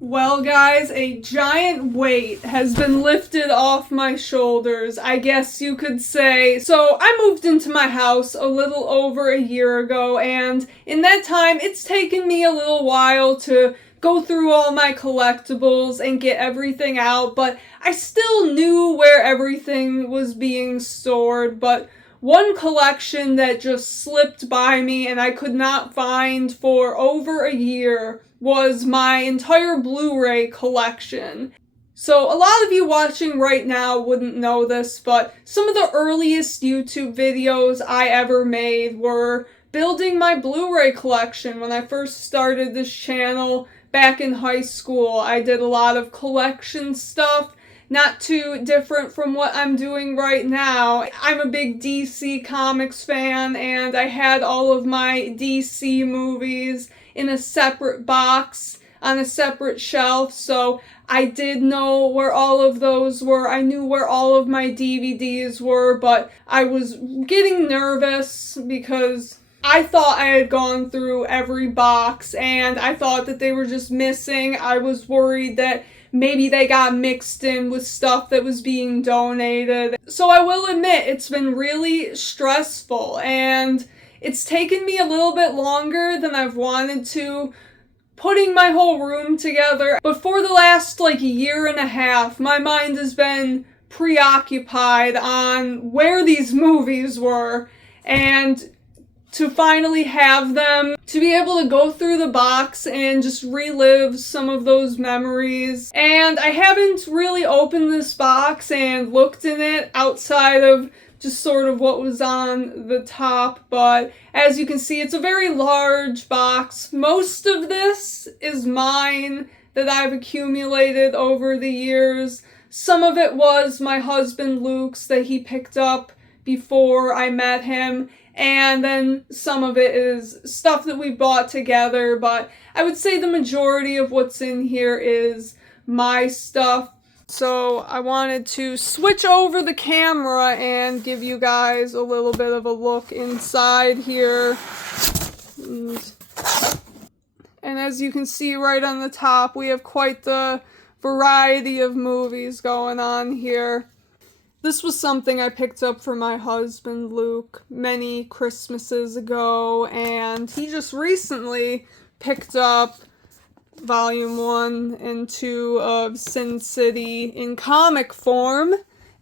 Well, guys, a giant weight has been lifted off my shoulders, I guess you could say. So, I moved into my house a little over a year ago, and in that time, it's taken me a little while to go through all my collectibles and get everything out, but I still knew where everything was being stored. But one collection that just slipped by me and I could not find for over a year was my entire Blu-ray collection. So a lot of you watching right now wouldn't know this, but some of the earliest YouTube videos I ever made were building my Blu-ray collection. When I first started this channel back in high school, I did a lot of collection stuff, not too different from what I'm doing right now. I'm a big DC Comics fan, and I had all of my DC movies in a separate box on a separate shelf, so I did know where all of those were. I knew where all of my DVDs were, but I was getting nervous because I thought I had gone through every box and I thought that they were just missing. I was worried that maybe they got mixed in with stuff that was being donated. So I will admit, it's been really stressful and it's taken me a little bit longer than I've wanted to putting my whole room together. But for the last year and a half, my mind has been preoccupied on where these movies were, and to finally have them, to be able to go through the box and just relive some of those memories. And I haven't really opened this box and looked in it outside of just sort of what was on the top, but as you can see, it's a very large box. Most of this is mine that I've accumulated over the years. Some of it was my husband Luke's that he picked up before I met him, and then some of it is stuff that we bought together, but I would say the majority of what's in here is my stuff. So I wanted to switch over the camera and give you guys a little bit of a look inside here. And as you can see right on the top, we have quite the variety of movies going on here. This was something I picked up for my husband Luke many Christmases ago, and he just recently picked up Volume 1 and 2 of Sin City in comic form,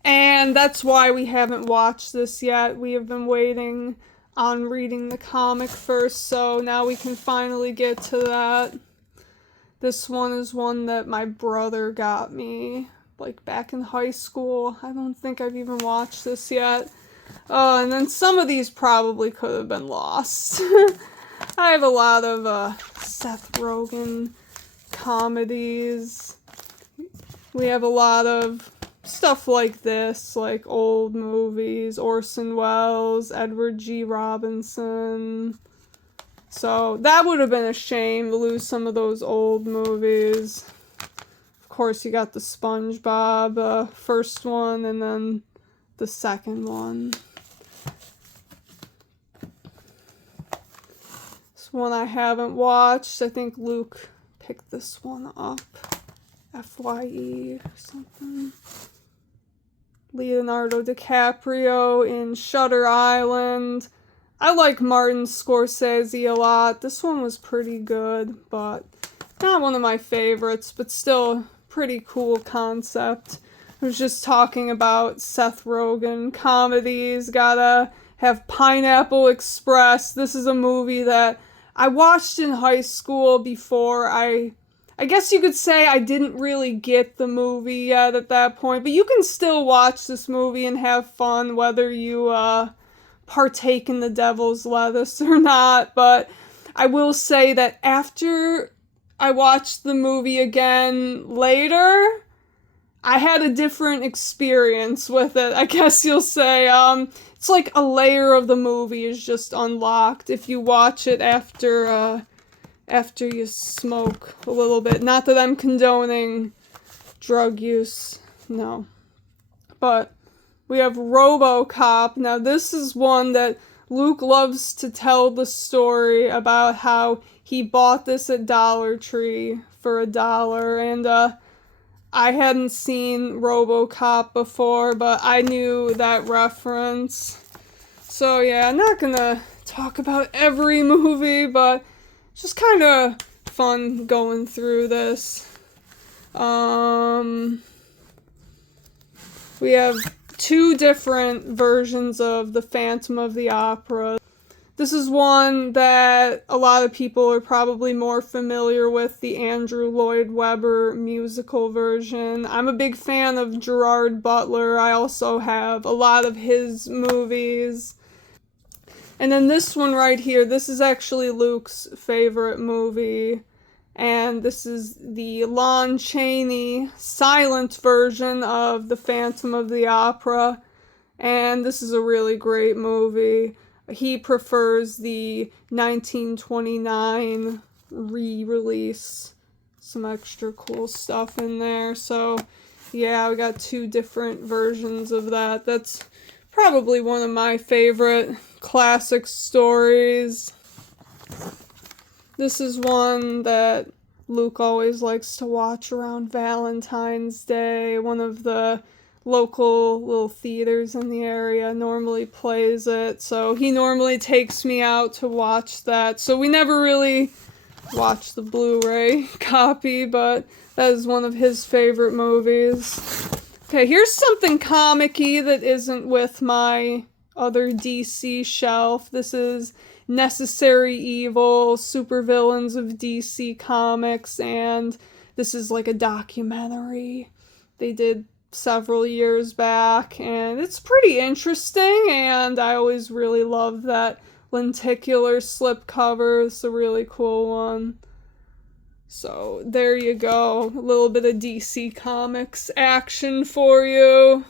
and that's why we haven't watched this yet. We have been waiting on reading the comic first, so now we can finally get to that. This one is one that my brother got me, back in high school. I don't think I've even watched this yet. And then some of these probably could have been lost. I have a lot of Seth Rogen comedies. We have a lot of stuff like this, like old movies, Orson Welles, Edward G. Robinson. So that would have been a shame to lose some of those old movies. Of course, you got the SpongeBob first one and then the second one. This one I haven't watched. I think Luke pick this one up. FYE or something. Leonardo DiCaprio in Shutter Island. I like Martin Scorsese a lot. This one was pretty good, but not one of my favorites, but still pretty cool concept. I was just talking about Seth Rogen comedies. Gotta have Pineapple Express. This is a movie that I watched in high school before I guess you could say I didn't really get the movie yet at that point, but you can still watch this movie and have fun whether you partake in the devil's lettuce or not. But I will say that after I watched the movie again later, I had a different experience with it, I guess you'll say. It's like a layer of the movie is just unlocked if you watch it after you smoke a little bit. Not that I'm condoning drug use, no. But we have RoboCop. Now this is one that Luke loves to tell the story about how he bought this at Dollar Tree for $1, and I hadn't seen RoboCop before, but I knew that reference. So yeah, I'm not gonna talk about every movie, but just kind of fun going through this. We have 2 different versions of the Phantom of the Opera. This is one that a lot of people are probably more familiar with, the Andrew Lloyd Webber musical version. I'm a big fan of Gerard Butler. I also have a lot of his movies. And then this one right here, this is actually Luke's favorite movie. And this is the Lon Chaney silent version of The Phantom of the Opera. And this is a really great movie. He prefers the 1929 re-release. Some extra cool stuff in there. So, yeah, we got 2 different versions of that. That's probably one of my favorite classic stories. This is one that Luke always likes to watch around Valentine's Day. One of the local little theaters in the area normally plays it, so he normally takes me out to watch that. So we never really watch the Blu-ray copy, but that is one of his favorite movies. Okay, here's something comic-y that isn't with my other DC shelf. This is Necessary Evil, Supervillains of DC Comics, and this is like a documentary they did several years back, and it's pretty interesting, and I always really love that lenticular slipcover. It's a really cool one. So there you go, a little bit of DC Comics action for you.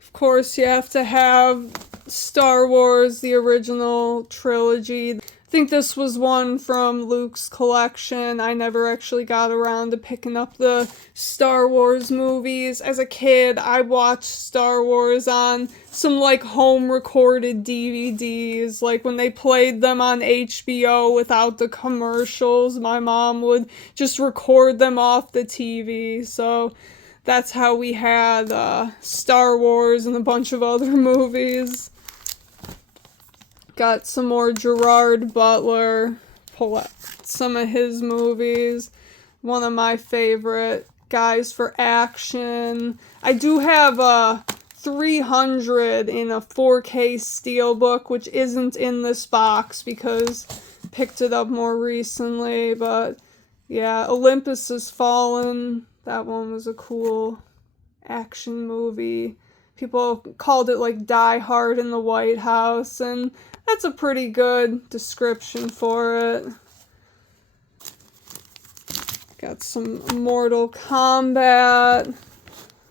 Of course, you have to have Star Wars, the original trilogy. I think this was one from Luke's collection. I never actually got around to picking up the Star Wars movies. As a kid, I watched Star Wars on some like home recorded DVDs. Like when they played them on HBO without the commercials, my mom would just record them off the TV. So that's how we had Star Wars and a bunch of other movies. Got some more Gerard Butler. Pull out some of his movies. One of my favorite guys for action. I do have 300 in a 4K steelbook, which isn't in this box because I picked it up more recently. But yeah, Olympus Has Fallen. That one was a cool action movie. People called it like Die Hard in the White House, and that's a pretty good description for it. Got some Mortal Kombat.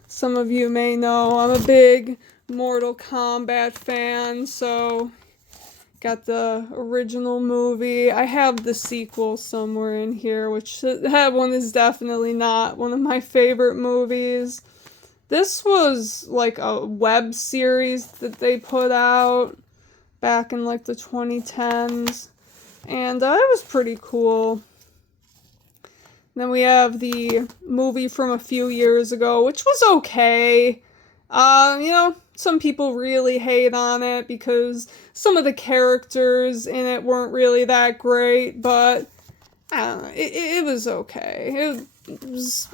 Some of you may know I'm a big Mortal Kombat fan, so got the original movie. I have the sequel somewhere in here, which that one is definitely not one of my favorite movies. This was like a web series that they put out back in like the 2010s, and it was pretty cool. Then we have the movie from a few years ago, which was okay. Some people really hate on it because some of the characters in it weren't really that great, but I don't know, it was okay.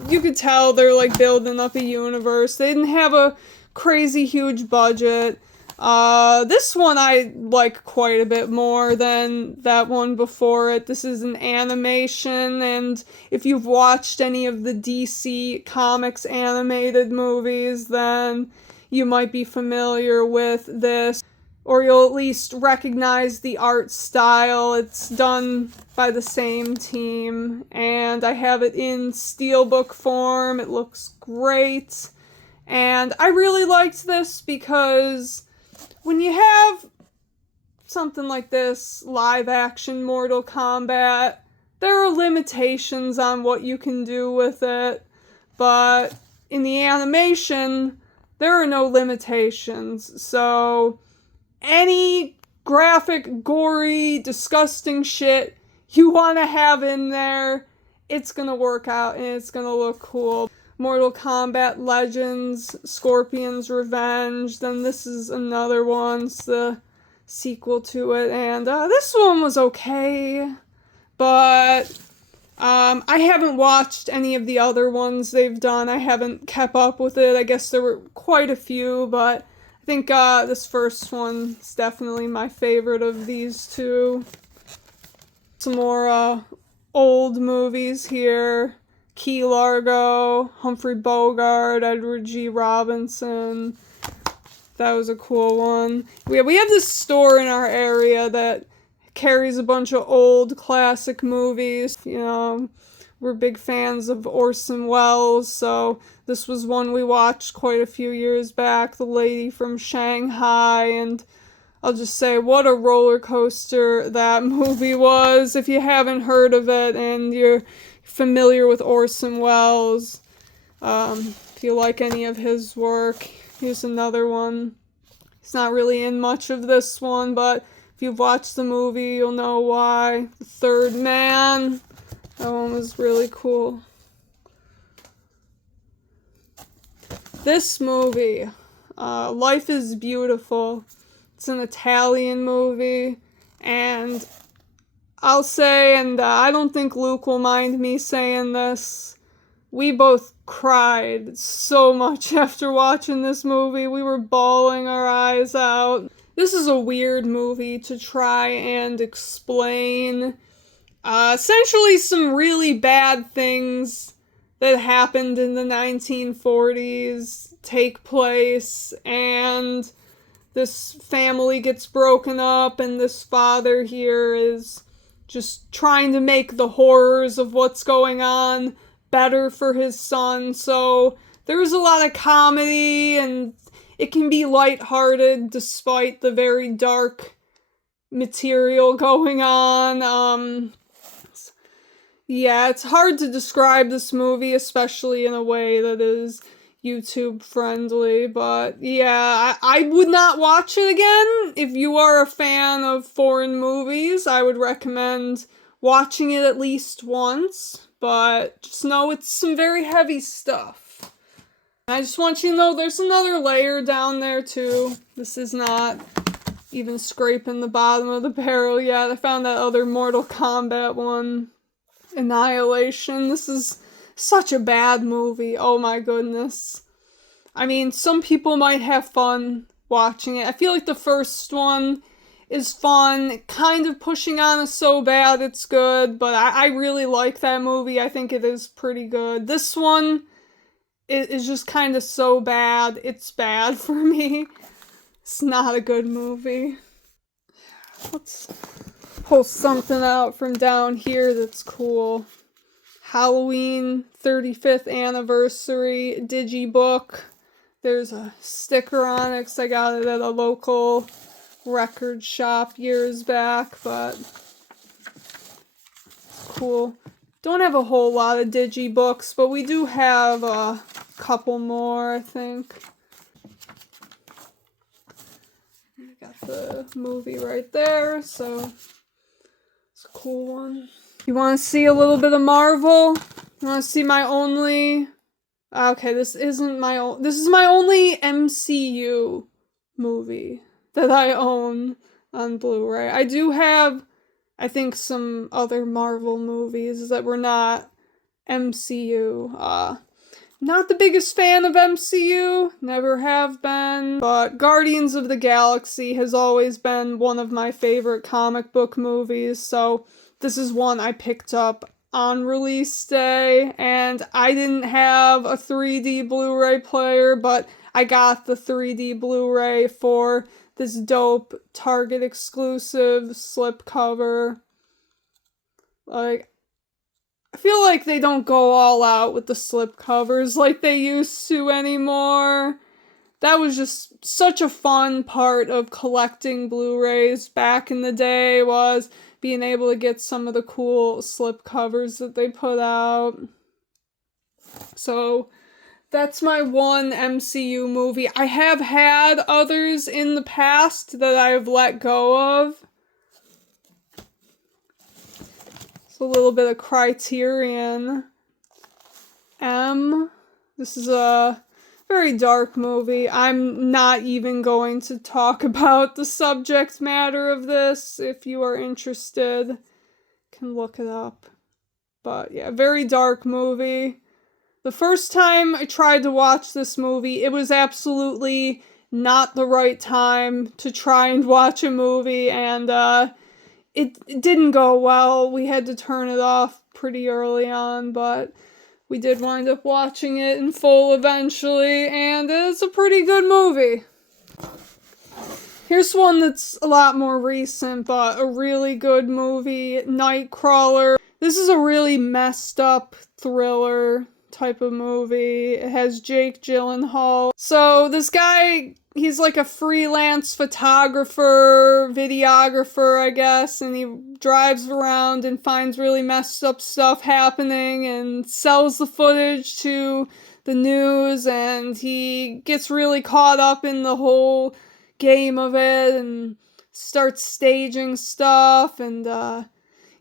You could tell they're like building up a universe. They didn't have a crazy huge budget. This one I like quite a bit more than that one before it. This is an animation, and if you've watched any of the DC Comics animated movies, then you might be familiar with this, or you'll at least recognize the art style. It's done by the same team, and I have it in steelbook form. It looks great, and I really liked this because when you have something like this, live action Mortal Kombat, there are limitations on what you can do with it, but in the animation, there are no limitations. So any graphic, gory, disgusting shit you want to have in there, it's gonna work out and it's gonna look cool. Mortal Kombat Legends, Scorpion's Revenge, then this is another one, it's the sequel to it, and this one was okay, but I haven't watched any of the other ones they've done. I haven't kept up with it. I guess there were quite a few, but I think this first one is definitely my favorite of these two. Some more old movies here. Key Largo, Humphrey Bogart, Edward G. Robinson. That was a cool one. We have this store in our area that carries a bunch of old classic movies. You know, we're big fans of Orson Welles, so this was one we watched quite a few years back, The Lady from Shanghai, and I'll just say what a roller coaster that movie was. If you haven't heard of it and you're familiar with Orson Welles, if you like any of his work, here's another one. He's not really in much of this one, but if you've watched the movie, you'll know why. The Third Man. That one was really cool. This movie, Life is Beautiful. It's an Italian movie, and I'll say, and I don't think Luke will mind me saying this, we both cried so much after watching this movie. We were bawling our eyes out. This is a weird movie to try and explain. Essentially some really bad things that happened in the 1940s take place, and this family gets broken up, and this father here is just trying to make the horrors of what's going on better for his son. So there's a lot of comedy, and it can be lighthearted despite the very dark material going on. Yeah, it's hard to describe this movie, especially in a way that is YouTube friendly, but yeah, I would not watch it again. If you are a fan of foreign movies, I would recommend watching it at least once, but just know it's some very heavy stuff. I just want you to know there's another layer down there too. This is not even scraping the bottom of the barrel yet. I found that other Mortal Kombat one, Annihilation. This is such a bad movie. Oh my goodness. I mean, some people might have fun watching it. I feel like the first one is fun, kind of pushing on a so bad it's good, but I really like that movie. I think it is pretty good. This one is just kind of so bad, it's bad for me. It's not a good movie. Let's pull something out from down here that's cool. Halloween 35th anniversary digibook. There's a sticker on it because I got it at a local record shop years back, but cool. Don't have a whole lot of digibooks, but we do have a couple more, I think. Got the movie right there, so it's a cool one. You want to see a little bit of Marvel? You want to see my only... Okay, this isn't my own... This is my only MCU movie that I own on Blu-ray. I do have, I think, some other Marvel movies that were not MCU. Not the biggest fan of MCU, never have been, but Guardians of the Galaxy has always been one of my favorite comic book movies, so this is one I picked up on release day, and I didn't have a 3D Blu-ray player, but I got the 3D Blu-ray for this dope Target exclusive slipcover. Like, I feel like they don't go all out with the slipcovers like they used to anymore. That was just such a fun part of collecting Blu-rays back in the day, was being able to get some of the cool slipcovers that they put out. So that's my one MCU movie. I have had others in the past that I have let go of. It's a little bit of Criterion. M. This is a very dark movie. I'm not even going to talk about the subject matter of this. If you are interested, can look it up. But yeah, very dark movie. The first time I tried to watch this movie, it was absolutely not the right time to try and watch a movie, and it didn't go well. We had to turn it off pretty early on, but we did wind up watching it in full eventually, and it's a pretty good movie. Here's one that's a lot more recent, but a really good movie, Nightcrawler. This is a really messed up thriller type of movie. It has Jake Gyllenhaal. So this guy, he's like a freelance photographer, videographer, I guess, and he drives around and finds really messed up stuff happening and sells the footage to the news, and he gets really caught up in the whole game of it and starts staging stuff, and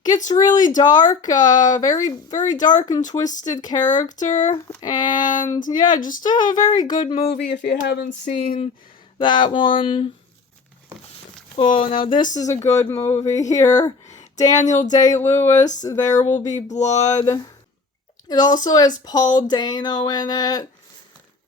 gets really dark, very, very dark and twisted character, and yeah, just a very good movie if you haven't seen that one. Oh, now this is a good movie here. Daniel Day-Lewis, There Will Be Blood. It also has Paul Dano in it,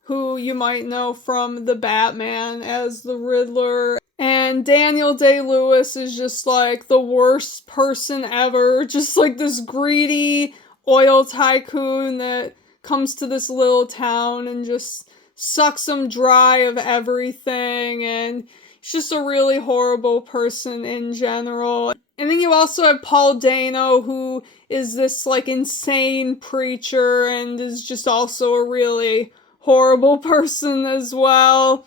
who you might know from The Batman as the Riddler. And Daniel Day-Lewis is just like the worst person ever. Just like this greedy oil tycoon that comes to this little town and just sucks them dry of everything. And he's just a really horrible person in general. And then you also have Paul Dano, who is this like insane preacher and is just also a really horrible person as well.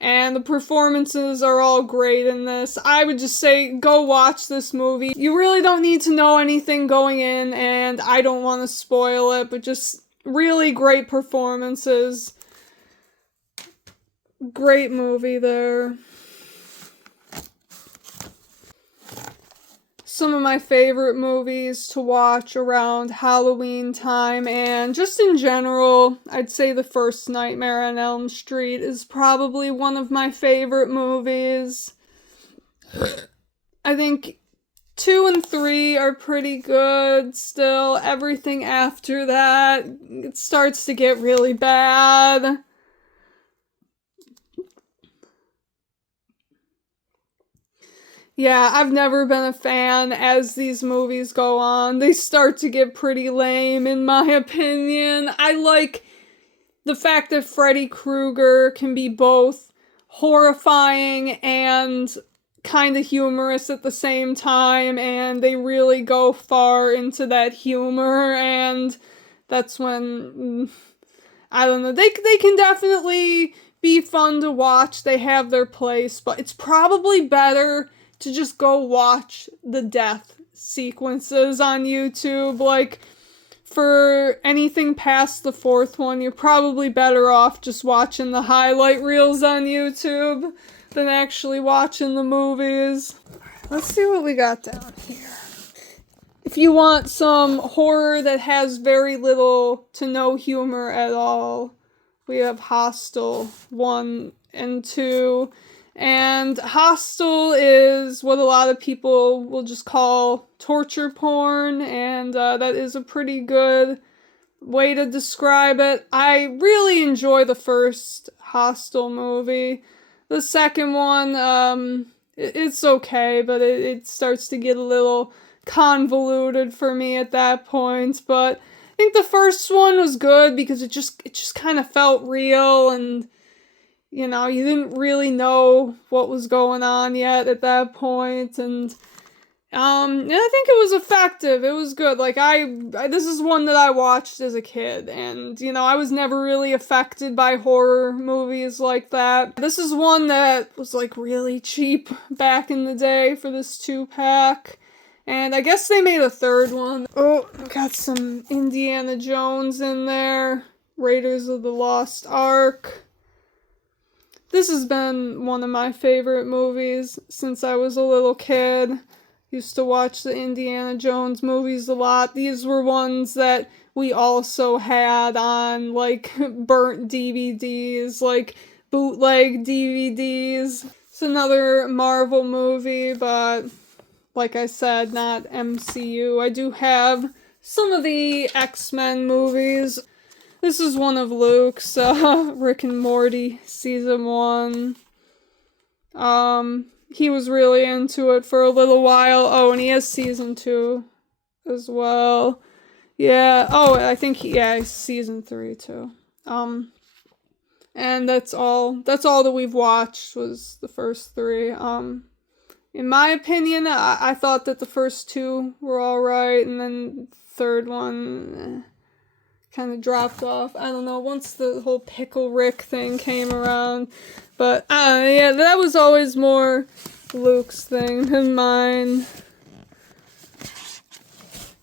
And the performances are all great in this. I would just say, go watch this movie. You really don't need to know anything going in, and I don't want to spoil it, but just really great performances. Great movie there. Some of my favorite movies to watch around Halloween time, and just in general, I'd say the first Nightmare on Elm Street is probably one of my favorite movies. I think 2 and 3 are pretty good still. Everything after that, it starts to get really bad. Yeah, I've never been a fan as these movies go on. They start to get pretty lame, in my opinion. I like the fact that Freddy Krueger can be both horrifying and kind of humorous at the same time, and they really go far into that humor, and that's when, I don't know, they can definitely be fun to watch. They have their place, but it's probably better to just go watch the death sequences on YouTube. Like, for anything past the 4th one, you're probably better off just watching the highlight reels on YouTube than actually watching the movies. Let's see what we got down here. If you want some horror that has very little to no humor at all, we have Hostel 1 and 2. And Hostel is what a lot of people will just call torture porn, and that is a pretty good way to describe it. I really enjoy the first Hostel movie. The second one, it's okay, but it starts to get a little convoluted for me at that point. But I think the first one was good because it just kind of felt real, and you know, you didn't really know what was going on yet at that point, and I think it was effective. It was good. Like, this is one that I watched as a kid, and, you know, I was never really affected by horror movies like that. This is one that was, like, really cheap back in the day for this 2-pack, and I guess they made a 3rd one. Oh, got some Indiana Jones in there. Raiders of the Lost Ark. This has been one of my favorite movies since I was a little kid. Used to watch the Indiana Jones movies a lot. These were ones that we also had on, like, burnt DVDs, like, bootleg DVDs. It's another Marvel movie, but like I said, not MCU. I do have some of the X-Men movies. This is one of Luke's, Rick and Morty season 1. He was really into it for a little while. Oh, and he has season 2 as well. Yeah. Oh, I think season 3 too. And that's all that we've watched was the first 3. In my opinion, I thought that the first 2 were alright, and then the third one kind of dropped off. I don't know, once the whole Pickle Rick thing came around. But, yeah, that was always more Luke's thing than mine.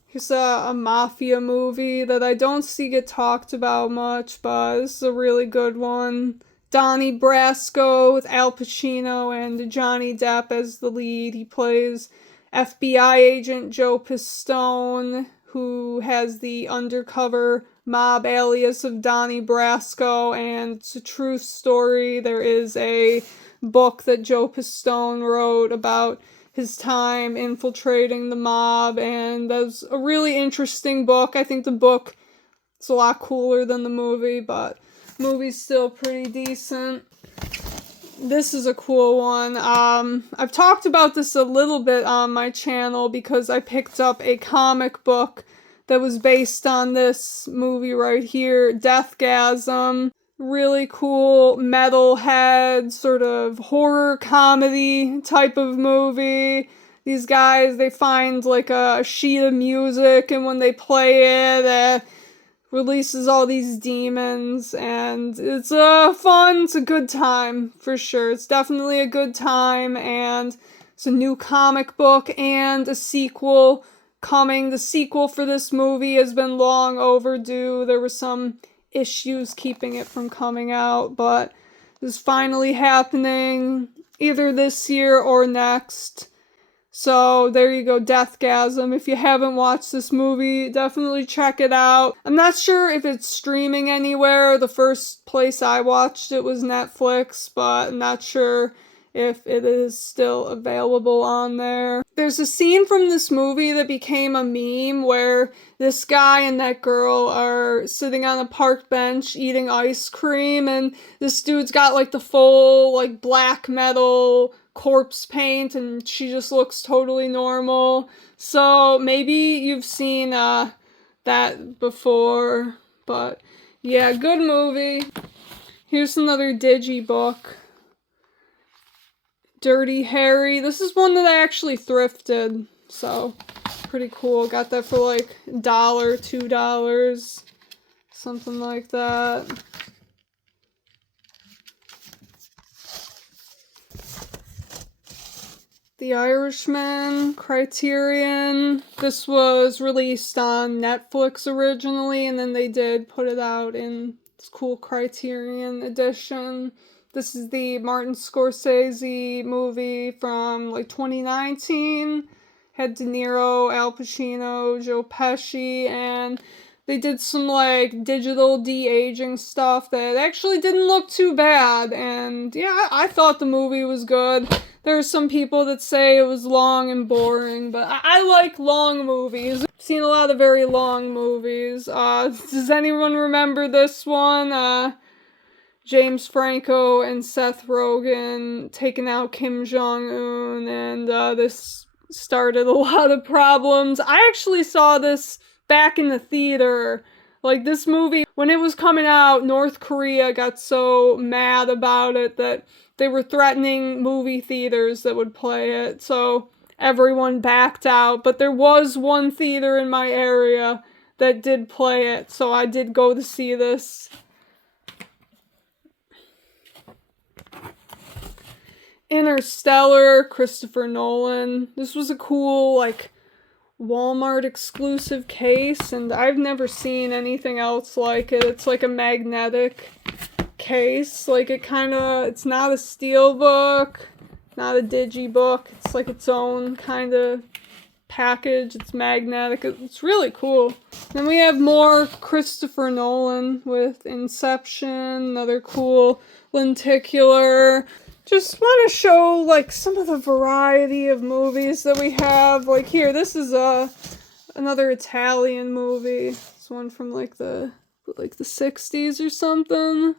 Here's a mafia movie that I don't see get talked about much, but this is a really good one. Donnie Brasco with Al Pacino and Johnny Depp as the lead. He plays FBI agent Joe Pistone, who has the undercover mob alias of Donnie Brasco, and it's a true story. There is a book that Joe Pistone wrote about his time infiltrating the mob, and that's a really interesting book. I think the book is a lot cooler than the movie, but the movie's still pretty decent. This is a cool one. I've talked about this a little bit on my channel because I picked up a comic book that was based on this movie right here, Deathgasm. Really cool metalhead, sort of horror comedy type of movie. These guys, they find like a sheet of music, and when they play it, releases all these demons, and it's fun. It's a good time, for sure. It's definitely a good time, and it's a new comic book and a sequel coming. The sequel for this movie has been long overdue. There were some issues keeping it from coming out, but it's finally happening either this year or next. So there you go, Deathgasm. If you haven't watched this movie, definitely check it out. I'm not sure if it's streaming anywhere. The first place I watched it was Netflix, but I'm not sure if it is still available on there. There's a scene from this movie that became a meme where this guy and that girl are sitting on a park bench eating ice cream, and this dude's got like the full like black metal corpse paint, and she just looks totally normal. So maybe you've seen that before, but yeah, good movie. Here's another digibook. Dirty Harry. This is one that I actually thrifted, so pretty cool. Got that for like $1, $2, something like that. The Irishman, Criterion. This was released on Netflix originally, and then they did put it out in this cool Criterion edition. This is the Martin Scorsese movie from like 2019. Had De Niro, Al Pacino, Joe Pesci, and they did some like digital de-aging stuff that actually didn't look too bad. And yeah, I thought the movie was good. There are some people that say it was long and boring, but I like long movies. I've seen a lot of very long movies. Does anyone remember this one? James Franco and Seth Rogen taking out Kim Jong-un, and this started a lot of problems. I actually saw this back in the theater. Like, this movie, when it was coming out, North Korea got so mad about it that they were threatening movie theaters that would play it, so everyone backed out. But there was one theater in my area that did play it, so I did go to see this. Interstellar, Christopher Nolan. This was a cool, like, Walmart exclusive case, and I've never seen anything else like it. It's like a magnetic case. Like, it's not a steel book, not a digibook. It's like its own kind of package. It's magnetic. It's really cool. Then we have more Christopher Nolan with Inception, another cool lenticular. Just want to show like some of the variety of movies that we have. Like here, this is another Italian movie. This one from like the 60s or something.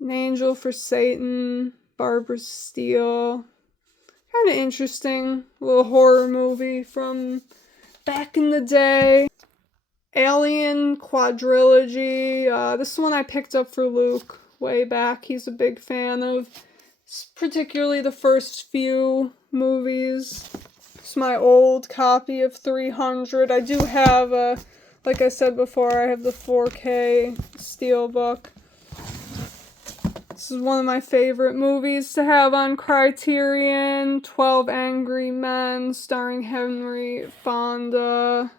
An Angel for Satan, Barbara Steele. Kind of interesting little horror movie from back in the day. Alien Quadrilogy. This one I picked up for Luke way back. He's a big fan of particularly the first few movies. It's my old copy of 300. I do have, like I said before, I have the 4K Steelbook. This is one of my favorite movies to have on Criterion. 12 Angry Men, starring Henry Fonda.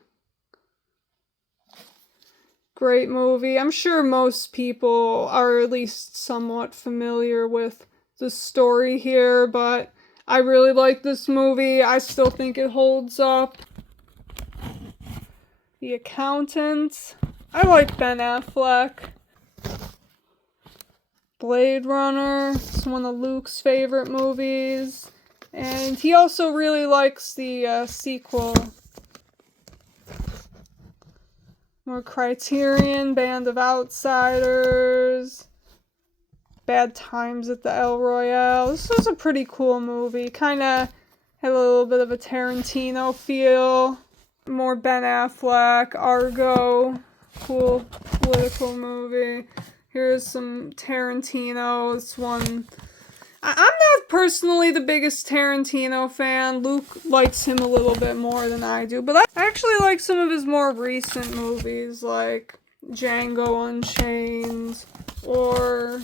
Great movie. I'm sure most people are at least somewhat familiar with the story here, but I really like this movie. I still think it holds up. The Accountant. I like Ben Affleck. Blade Runner. It's one of Luke's favorite movies. And he also really likes the sequel. More Criterion, Band of Outsiders. Bad Times at the El Royale. This was a pretty cool movie. Kind of had a little bit of a Tarantino feel. More Ben Affleck, Argo. Cool political movie. Here's some Tarantino. This one. I'm not personally the biggest Tarantino fan. Luke likes him a little bit more than I do. But I actually like some of his more recent movies, like Django Unchained or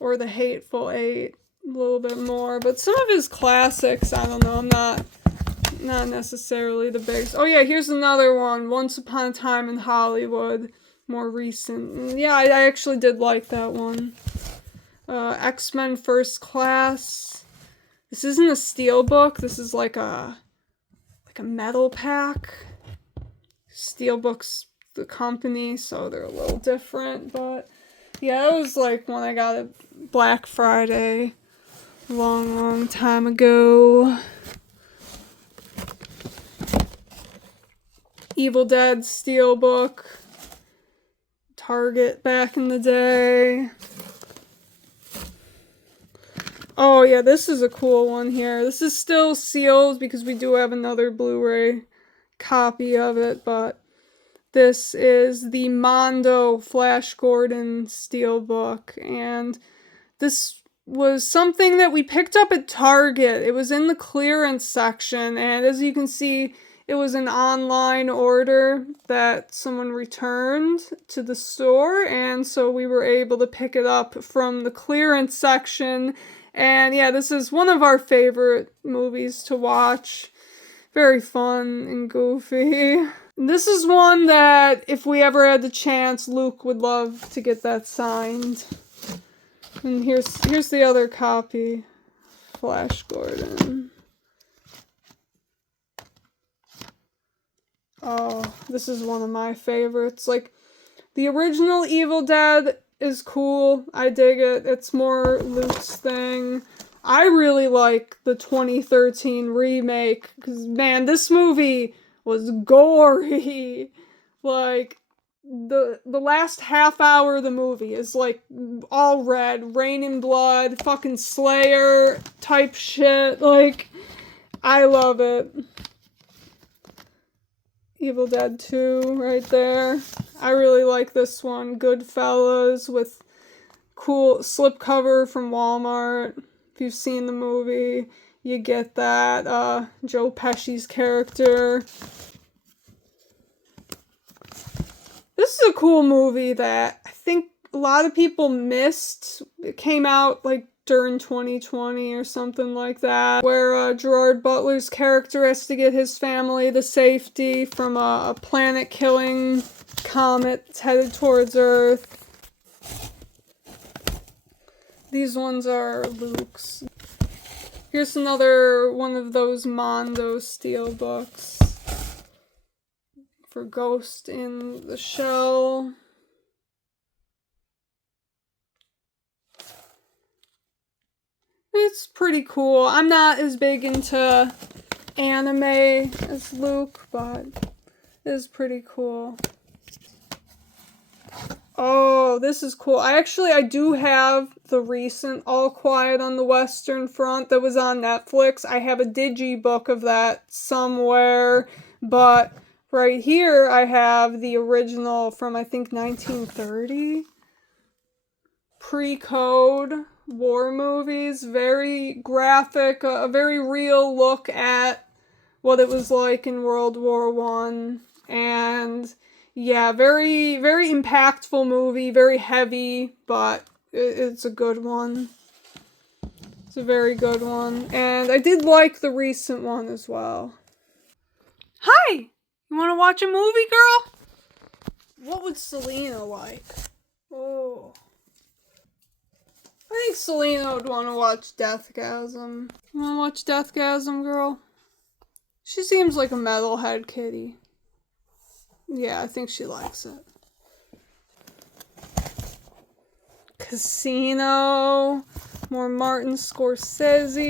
The Hateful Eight a little bit more. But some of his classics, I don't know, I'm not necessarily the biggest. Oh yeah, here's another one. Once Upon a Time in Hollywood. More recent. Yeah, I actually did like that one. X-Men First Class. This isn't a steelbook. This is like a metal pack. Steelbook's the company, so they're a little different. But yeah, it was like when I got it Black Friday a long time ago. Evil Dead steelbook. Target back in the day. Oh yeah, this is a cool one here. This is still sealed because we do have another Blu-ray copy of it, but this is the Mondo Flash Gordon steelbook, and this was something that we picked up at Target. It was in the clearance section, and as you can see, it was an online order that someone returned to the store, and so we were able to pick it up from the clearance section. And yeah, this is one of our favorite movies to watch. Very fun and goofy. This is one that, if we ever had the chance, Luke would love to get that signed. And here's the other copy. Flash Gordon. Oh, this is one of my favorites. Like, the original Evil Dead is cool. I dig it. It's more Luke's thing. I really like the 2013 remake, because, man, this movie was gory. Like, the last half hour of the movie is, like, all red, rain and blood, fucking Slayer type shit. Like, I love it. Evil Dead 2 right there. I really like this one. Goodfellas with cool slipcover from Walmart. If you've seen the movie, you get that. Joe Pesci's character. This is a cool movie that I think a lot of people missed. It came out like during 2020 or something like that, where Gerard Butler's character has to get his family to safety from a planet-killing comet that's headed towards Earth. These ones are Luke's. Here's another one of those Mondo steel books for Ghost in the Shell. It's pretty cool. I'm not as big into anime as Luke, but it is pretty cool. Oh, this is cool. I do have the recent All Quiet on the Western Front that was on Netflix. I have a digibook of that somewhere, but right here I have the original from, I think, 1930. Pre-code war movies. Very graphic, a very real look at what it was like in World War I. And yeah, very, very impactful movie, very heavy, but it's a good one. It's a very good one. And I did like the recent one as well. Hi! You want to watch a movie, girl? What would Selena like? Oh. I think Selena would want to watch Deathgasm. You want to watch Deathgasm, girl? She seems like a metalhead kitty. Yeah, I think she likes it. Casino. More Martin Scorsese.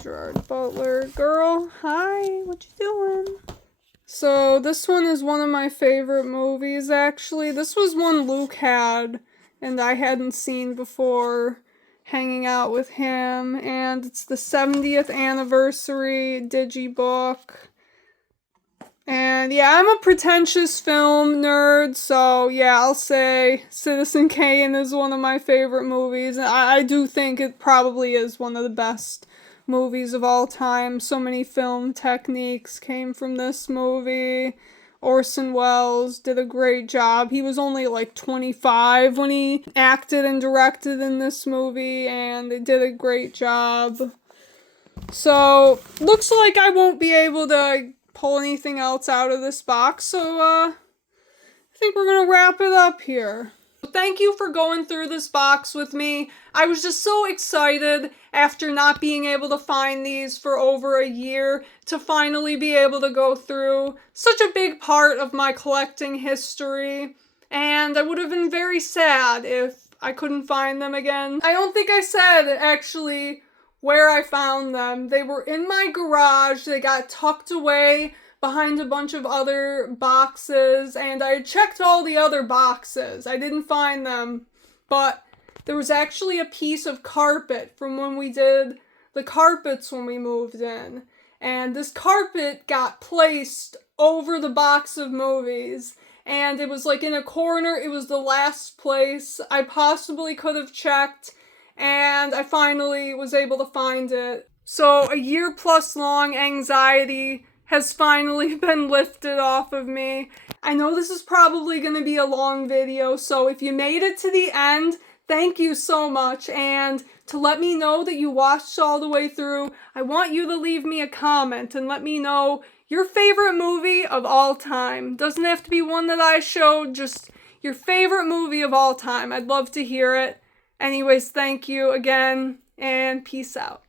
Gerard Butler. Girl, hi. What you doing? So, this one is one of my favorite movies, actually. This was one Luke had, and I hadn't seen before hanging out with him. And it's the 70th anniversary digibook. And yeah, I'm a pretentious film nerd, so yeah, I'll say Citizen Kane is one of my favorite movies. And I do think it probably is one of the best movies of all time. So many film techniques came from this movie. Orson Welles did a great job. He was only like 25 when he acted and directed in this movie, and they did a great job. So, looks like I won't be able to pull anything else out of this box, so I think we're gonna wrap it up here. Thank you for going through this box with me. I was just so excited after not being able to find these for over a year to finally be able to go through such a big part of my collecting history, and I would have been very sad if I couldn't find them again. I don't think I said, actually, where I found them. They were in my garage. They got tucked away behind a bunch of other boxes, and I had checked all the other boxes. I didn't find them, but there was actually a piece of carpet from when we did the carpets when we moved in, and this carpet got placed over the box of movies, and it was like in a corner. It was the last place I possibly could have checked, and I finally was able to find it. So a year plus long anxiety has finally been lifted off of me. I know this is probably going to be a long video, so if you made it to the end, thank you so much. And to let me know that you watched all the way through, I want you to leave me a comment and let me know your favorite movie of all time. Doesn't have to be one that I showed, just your favorite movie of all time. I'd love to hear it. Anyways, thank you again, and peace out.